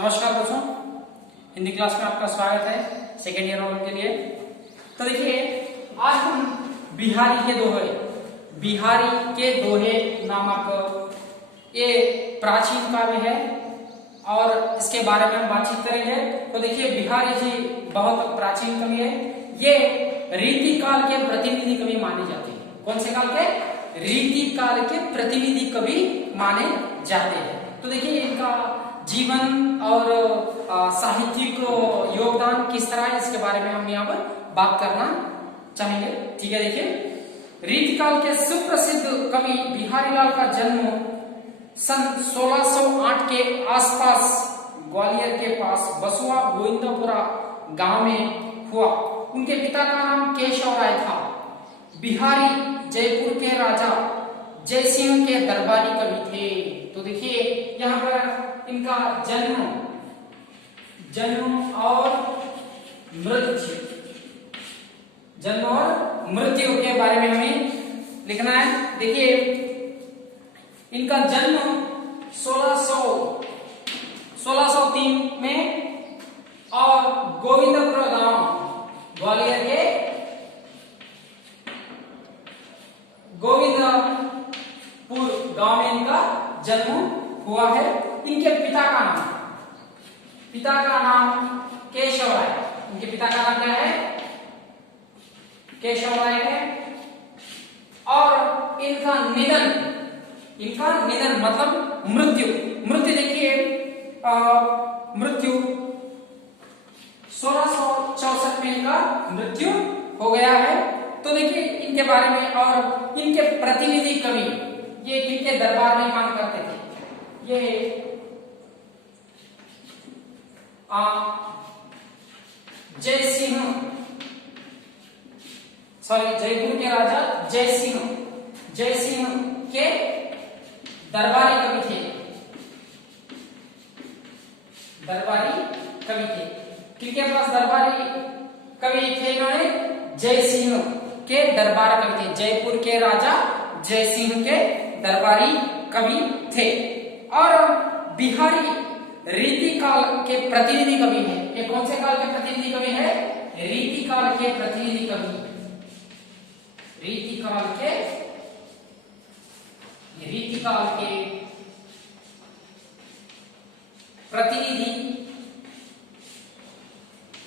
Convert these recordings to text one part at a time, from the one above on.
नमस्कार दोस्तों, हिंदी क्लास में आपका स्वागत है सेकेंड ईयर वालों के लिए। तो देखिए, आज हम बिहारी के दोहे नामक ये प्राचीन काव्य है और इसके बारे में हम बातचीत करेंगे। तो देखिए, बिहारी जी बहुत प्राचीन कवि है। ये रीति काल के प्रतिनिधि कवि माने जाते हैं। कौन से काल के? रीति काल के प्रतिनिधि कवि माने जाते हैं। तो देखिए, इनका जीवन और साहित्यिक योगदान किस तरह है, इसके बारे में हम यहाँ पर बात करना चाहेंगे। ठीक है, देखिए, रीतिकाल के सुप्रसिद्ध कवि बिहारी लाल का जन्म सन 1608 के आसपास ग्वालियर के पास बसुआ गोविंदपुरा गांव में हुआ। उनके पिता का नाम केशव राय था। बिहारी जयपुर के राजा जयसिंह के दरबारी कवि थे। तो देखिए, यहाँ पर इनका जन्म और मृत्यु के बारे में हमें लिखना है। देखिए, इनका जन्म 1603 में और गोविंदपुर गांव ग्वालियर के गोविंदपुर गांव में इनका जन्म हुआ है। इनके पिता का नाम केशव राय। इनके पिता का नाम क्या है? केशव राय है। और इनका निधन मतलब मृत्यु देखिए, मृत्यु 1664 में इनका मृत्यु हो गया है। तो देखिए, इनके बारे में और इनके प्रतिनिधि कवि ये किनके दरबार में काम करते थे? ये जयपुर के राजा जयसिंह के दरबारी कवि थे। किनके पास दरबारी कवि थे? इन्होंने जयसिंह के दरबार कवि थे। जयपुर के राजा जयसिंह के दरबारी कवि थे। और बिहारी रीति काल के प्रतिनिधि कवि है। ये कौन से काल के प्रतिनिधि कवि है? रीति काल के प्रतिनिधि कवि। रीति काल के प्रतिनिधि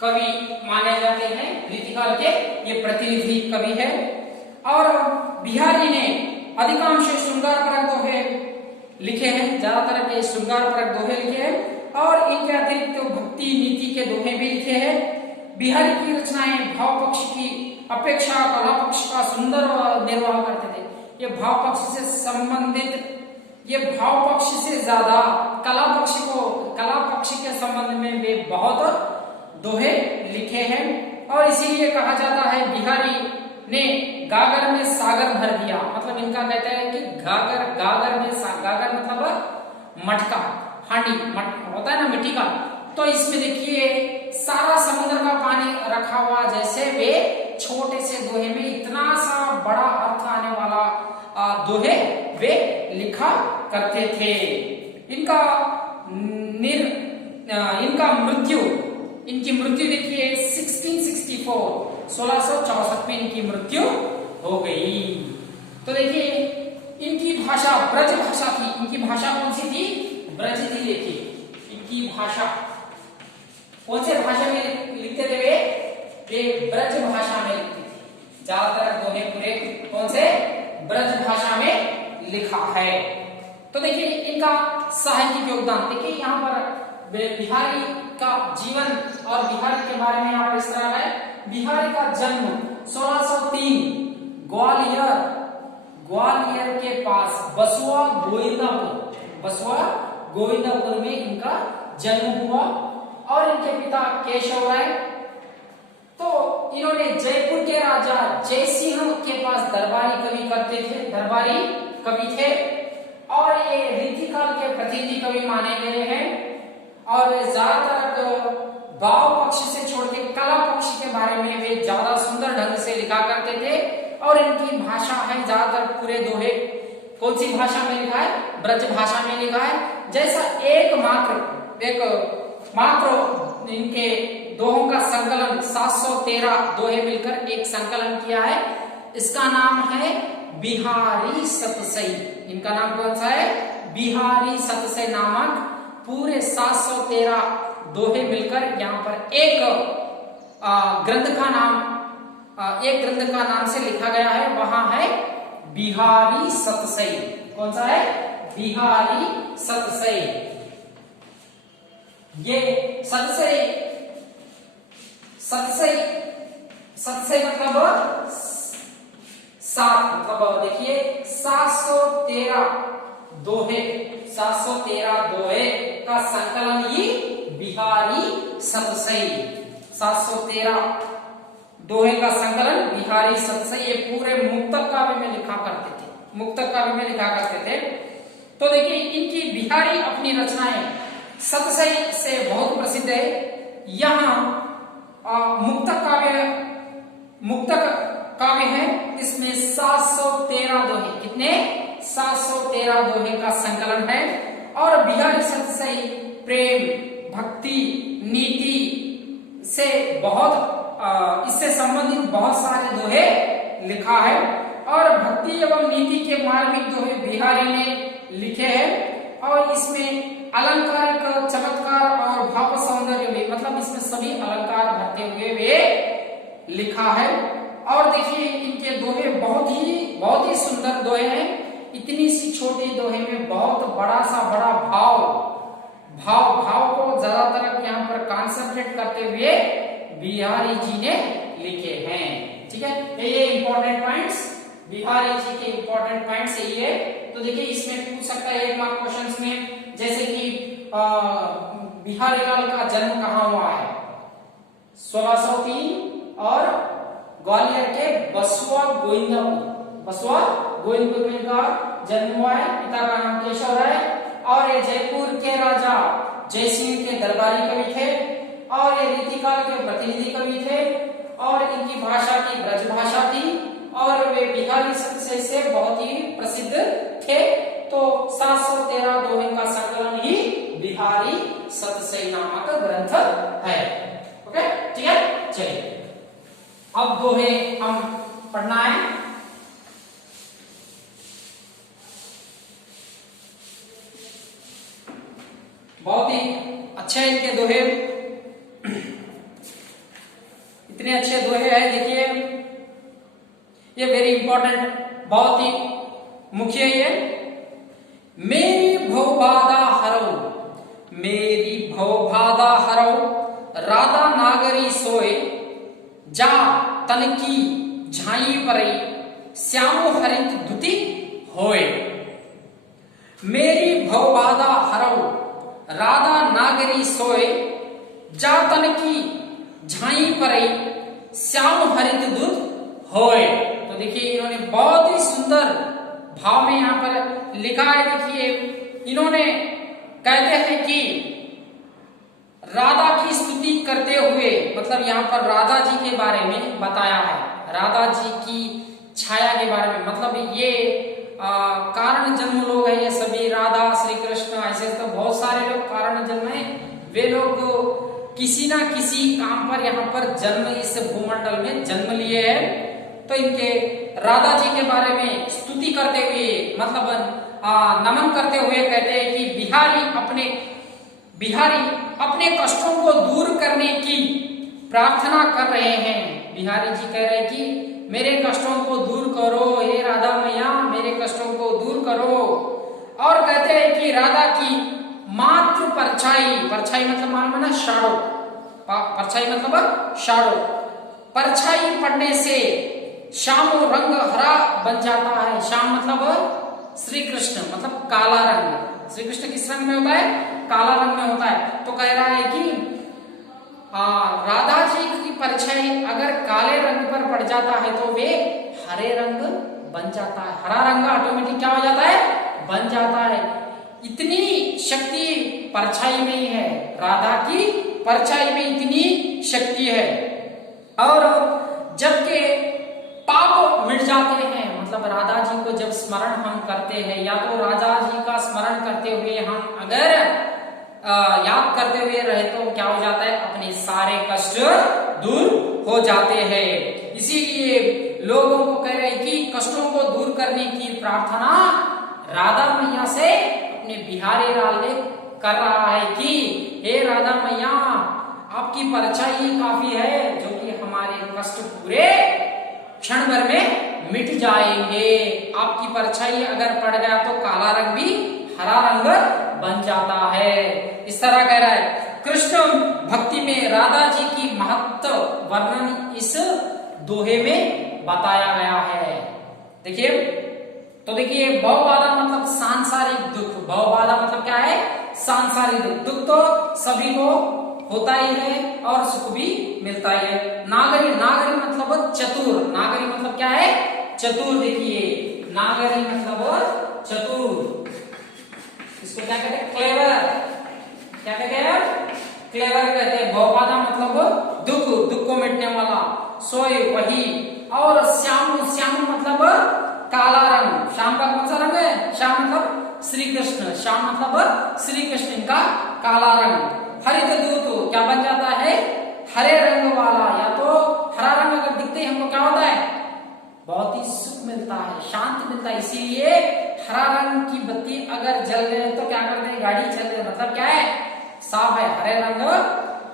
कवि माने जाते हैं। रीति काल के ये प्रतिनिधि कवि है। और बिहारी ने अधिकांश श्रृंगारपरक दोहे लिखे हैं। ज्यादातर के श्रृंगारपरक दोहे लिखे हैं और इनके अतिरिक्त भक्ति नीति के दोहे भी लिखे हैं। बिहारी की रचनाएं भाव पक्ष की अपेक्षा कला पक्ष का सुंदर निर्वाह करते थे। ये भाव पक्ष से ज्यादा कला पक्ष के संबंध में वे बहुत दोहे लिखे हैं। और इसीलिए कहा जाता है बिहारी ने गागर में सागर भर दिया। मतलब इनका कहते हैं कि गागर मतलब मटका, हांडी होता है ना मिट्टी का। तो इसमें देखिए, सारा समुद्र का पानी रखा हुआ, जैसे वे छोटे से दोहे में इतना सा बड़ा अर्थ आने वाला दोहे वे लिखा करते थे। इनकी मृत्यु देखिए 1664 में इनकी मृत्यु हो गई। तो देखिए, इनकी भाषा ब्रज भाषा थी। इनकी भाषा कौन सी थी? ब्रज थी। देखिए, इनकी भाषा कौन से भाषा में लिखते थे? वे ब्रज भाषा में लिखते थे। ज्यादातर दोहे पूरे कौन से? ब्रज भाषा में लिखा है। तो देखिए, इनका साहित्यिक योगदान देखिए, यहाँ पर बिहारी का जीवन और बिहारी के बारे में यहाँ पर इस तरह है। बिहारी का जन्म 1603 ग्वालियर के पास बसुआ गोविंदपुर में इनका जन्म हुआ। और इनके पिता केशव राय, तो इन्होंने जयपुर के राजा जयसिंह के पास दरबारी कवि थे। और ये रीतिकाल के प्रतिनिधि कवि माने गए हैं। और ज्यादातर भाव पक्ष से छोड़ के कला पक्ष के बारे में वे ज्यादा सुंदर ढंग से लिखा करते थे। और इनकी भाषा है ज्यादातर पूरे दोहे कौन सी भाषा में लिखा है? ब्रज भाषा में लिखा है। जैसा एकमात्र एक मात्र इनके दोहों का संकलन 713 दोहे मिलकर एक संकलन किया है। इसका नाम है बिहारी सतसई। इनका नाम कौन सा है? बिहारी सतसई नामक पूरे 713 दोहे मिलकर यहाँ पर एक ग्रंथ का नाम से लिखा गया है, वहां है बिहारी सतसई। कौन सा है? बिहारी सतसई। ये सतसई मतलब 7, मतलब देखिए 713 दोहे का संकलन ही बिहारी सतसई। 713 दोहे का संकलन बिहारी सतसई। ये पूरे मुक्तक काव्य में लिखा करते थे। तो देखिए इनकी बिहारी अपनी रचनाएं सतसई से बहुत प्रसिद्ध है। यहाँ मुक्तक काव्य है, इसमें 713 दोहे, कितने? 713 दोहे का संकलन है। और बिहारी सतसई प्रेम, भक्ति, नीति से इससे संबंधित बहुत सारे दोहे लिखा है। और भक्ति एवं नीति के मार्मिक दोहे बिहारी ने लिखे हैं। और इसमें अलंकारिक चमत्कार और भाव सौंदर्य में, मतलब इसमें सभी अलंकार भरते हुए वे लिखा है। और देखिए इनके दोहे बहुत ही सुंदर दोहे हैं। इतनी सी छोटी दोहे में बहुत बड़ा भाव को ज्यादातर यहाँ पर कॉन्सेंट्रेट करते हुए बिहारी जी ने लिखे हैं। ठीक है, ये इंपॉर्टेंट पॉइंट्स, बिहारी जी के इंपॉर्टेंट पॉइंट्स यही है। तो देखिए इसमें पूछ सकता है 1 मार्क क्वेश्चंस में, जैसे कि बिहारी लाल का जन्म कहाँ हुआ है? 1603 और ग्वालियर के बसवा गोविंदपुर में का जन्म हुआ है। पिता का नाम केशव है और ये जयपुर के राजा जयसिंह के दरबारी कवि थे और ये रीतिकाल के प्रतिनिधि कवि थे और इनकी भाषा की ब्रज भाषा थी और वे बिहारी सतसई से बहुत ही प्रसिद्ध थे। तो 713 दोहे का संकलन ही बिहारी सतसई नामक ग्रंथ है। ओके, ठीक है। चलिए अब दोहे हम पढ़ना है। बहुत ही अच्छे इनके दोहे, इतने अच्छे दोहे हैं। देखिए ये वेरी इंपॉर्टेंट, बहुत ही मुख्य ये। मेरी भवबाधा हरो राधा नागरी सोए जा तन की झाई परई श्यामो हरित दुति होए। मेरी भवबाधा हरो राधा नागरी सोए जा तन की झाई परई श्याम हरित दुत होए। तो देखिए इन्होंने बहुत ही सुंदर भाव में यहाँ पर लिखा है। देखिए इन्होंने कहते हैं कि राधा की स्तुति करते हुए, मतलब यहाँ पर राधा जी के बारे में बताया है, राधा जी की छाया के बारे में। मतलब ये कारण जन्म लोग हैं, ये सभी राधा श्री कृष्ण ऐसे तो बहुत सारे लोग कारण जन्म है। वे लोग किसी ना किसी काम पर यहाँ पर जन्म, इस भूमंडल में जन्म लिए हैं। तो इनके राधा जी के बारे में स्तुति करते हुए, मतलब नमन करते हुए कहते हैं कि बिहारी अपने कष्टों को दूर करने की प्रार्थना कर रहे हैं। बिहारी जी कह रहे हैं कि मेरे कष्टों को दूर करो, हे राधा मैया मेरे कष्टों को दूर करो। और कहते हैं कि राधा की मात्र परछाई मतलब मालूम है ना, शाडो, परछाई मतलब शाडो, परछाई पड़ने से श्यामो रंग हरा बन जाता है। श्याम मतलब श्री कृष्ण, मतलब काला रंग। श्री कृष्ण किस रंग में होता है? काला रंग में होता है। तो कह रहा है कि राधा जी की परछाई अगर काले रंग पर पड़ जाता है तो वे हरे रंग बन जाता है। हरा रंग ऑटोमेटिक क्या हो जाता है? बन जाता है। इतनी शक्ति परछाई में ही है, राधा की परछाई में इतनी शक्ति है। और जबकि पाप मिट जाते हैं, मतलब राधा जी को जब स्मरण हम करते हैं, या तो राधा जी का स्मरण करते हुए हम अगर याद करते हुए रहे तो क्या हो जाता है, अपने सारे कष्ट दूर हो जाते हैं। इसीलिए लोगों को कह रहे हैं कि कष्टों को दूर करने की प्रार्थना राधा मैया से अपने बिहारी लाल ने कर रहा है कि हे राधा मैया, आपकी परछाई ही काफी है जो कि हमारे कष्ट पूरे क्षण भर में मिट जाएंगे। आपकी परछाई अगर पड़ गया तो काला रंग भी हरा रंग बन जाता है। इस तरह कह रहा है। कृष्ण भक्ति में राधा जी की महत्व वर्णन इस दोहे में बताया गया है। देखिए, तो देखिए, भवबाधा मतलब सांसारिक दुख। भवबाधा मतलब क्या है, सांसारिक दुख। दुख तो सभी को होता ही है और सुख भी मिलता ही है। नागरी, नागरी मतलब चतुर। नागरी मतलब क्या है, चतुर। देखिए, नागरी मतलब चतुर। इसको क्या कहते हैं, क्लेवर। क्या कहते हैं, क्लेवर कहते हैं। भवबाधा मतलब दुख, दुख को मिटने वाला। सोए वही। और श्याम, श्याम मतलब काला रंग। श्याम का कौन सा रंग है, श्याम मतलब श्री कृष्ण। श्याम मतलब श्री कृष्ण का काला रंग। हरित दूत क्या बन जाता है, हरे रंग वाला। या तो हरा रंग अगर दिखते ही हमको क्या होता है, बहुत ही सुख मिलता है, शांति मिलता है। इसीलिए हरा रंग की बत्ती अगर जल रहे तो क्या करते हैं, गाड़ी चल रही है, मतलब क्या है, साफ है। हरे रंग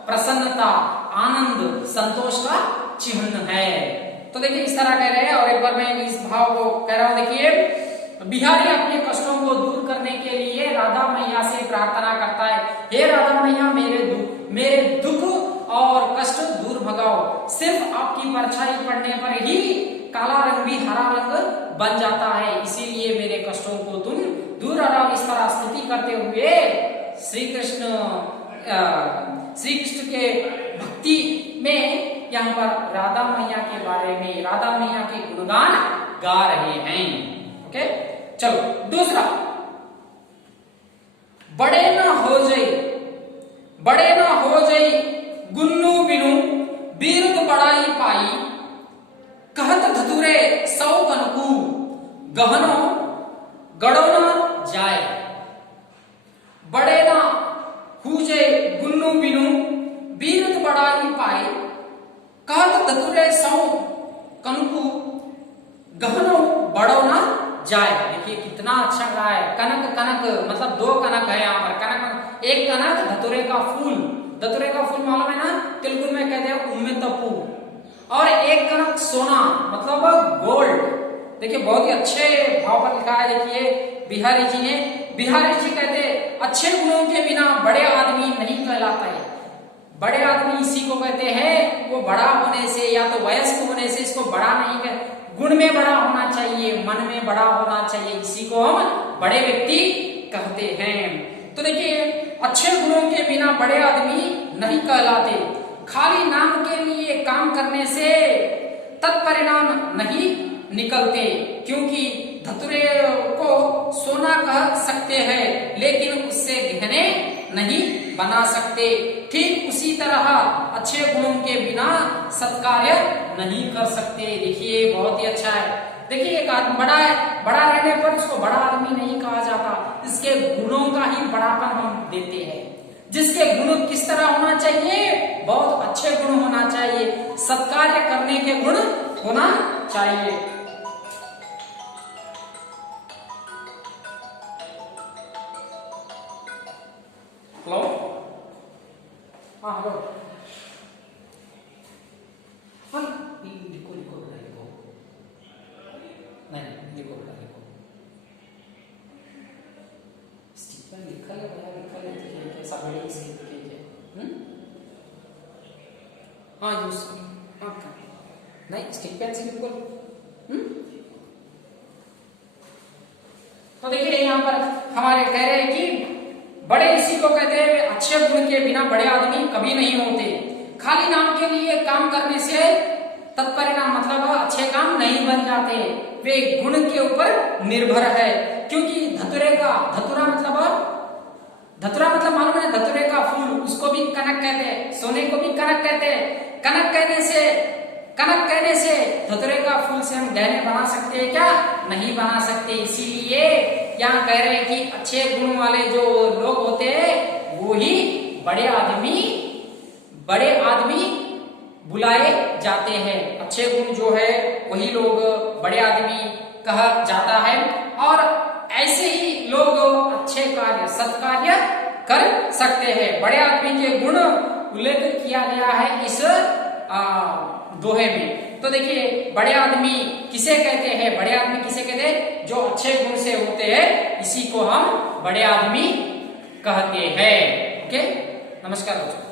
प्रसन्नता, आनंद, संतोष का चिन्ह है। तो देखिए, इस तरह कह रहे हैं। और एक बार मैं इस भाव को कह रहा हूं। देखिए, बिहारी अपने कष्टों को दूर करने के लिए राधा मैया से प्रार्थना करता है, हे राधा मैया, मेरे दुख और कष्ट दूर भगाओ। सिर्फ आपकी परछाई पड़ने पर ही काला रंग भी हरा रंग बन जाता है। इसीलिए मेरे कष्टों को तुम दूर हटाओ। इस तरह स्तुति करते हुए श्री कृष्ण के भक्ति में यहाँ पर राधा मैया के बारे में, राधा मैया के गुणगान गा रहे हैं। ओके, चलो दूसरा, बड़े न हो जाई गुन्नू बिनु बिरुद बड़ाई पाई, कहत धतुरे सौ कनकू गहनो गड़ो न जाए। बड़े न हुजे गुन्नू बिनु बिरुद बड़ाई पाई, कहत धतुरे सौ कनकू गहनो बड़ो न जाए। देखिए, कितना अच्छा गा है। कनक, कनक मतलब दो कनक है यहाँ पर। कनक, एक कनक धतुरे का फूल। धतुरे का फूल मालूम है ना, तेलुगु में कहते हैं उम्मेतप्पू। और एक कनक सोना मतलब गोल्ड। देखिए, बहुत ही अच्छे भाव पर लिखा है। देखिए, बिहारी जी ने, बिहारी जी कहते अच्छे गुणों के बिना बड़े आदमी नहीं कहलाता है। बड़े आदमी इसी को कहते हैं, वो बड़ा होने से या तो वयस्क होने से इसको बड़ा नहीं कहते, गुण में बड़ा होना चाहिए, मन में बड़ा होना चाहिए, इसी को हम बड़े व्यक्ति कहते हैं। तो देखिए, अच्छे गुणों के बिना बड़े आदमी नहीं कहलाते। खाली नाम के लिए काम करने से तत्परिणाम नहीं निकलते, क्योंकि धतुरे को सोना कह सकते हैं लेकिन उससे गहने नहीं बना सकते। ठीक उसी तरह अच्छे गुणों के बिना सत्कार्य नहीं कर सकते। देखिए, बहुत ही अच्छा है। देखिए, एक आदमी बड़ा है, बड़ा रहने पर उसको बड़ा आदमी नहीं कहा जाता, इसके गुणों का ही बड़ापन हम देते हैं। जिसके गुण किस तरह होना चाहिए, बहुत अच्छे गुण होना चाहिए, सत्कार्य करने के गुण होना चाहिए। हेलो, हाँ हेलो, हाँ लिखो लिखो लिखो, नहीं लिखो लिखो, स्टीफन लिखा है भैया, लिखा है तो कैसा बड़े से लिखे, हाँ यूज, हाँ नहीं स्टीफन से लिखो, तो देखिए यहाँ पर हमारे कह रहे हैं कि बड़े इसी को कहते हैं, अच्छे गुण के बिना बड़े आदमी कभी नहीं होते। खाली नाम के लिए काम करने से तत्परिणाम मतलब अच्छे काम नहीं बन जाते, वे गुण के ऊपर निर्भर है। क्योंकि धतुरा मतलब मालूम है, धतुरे का फूल, उसको भी कनक कहते हैं, सोने को भी कनक कहते हैं। कनक कहने से धतुरे का फूल से हम गहने बना सकते हैं क्या? नहीं बना सकते। इसीलिए यहाँ कह रहे हैं कि अच्छे गुण वाले जो लोग होते हैं वो ही बड़े आदमी बुलाए जाते हैं। अच्छे गुण जो है वही लोग बड़े आदमी कहा जाता है। और ऐसे ही लोग अच्छे कार्य सत्कार्य कर सकते हैं। बड़े आदमी के गुण उल्लेख किया गया है इस दोहे में। तो देखिए बड़े आदमी किसे कहते हैं, बड़े आदमी किसे कहते हैं, जो अच्छे गुण से होते हैं, इसी को हम बड़े आदमी कहते हैं। ओके, नमस्कार दोस्तों।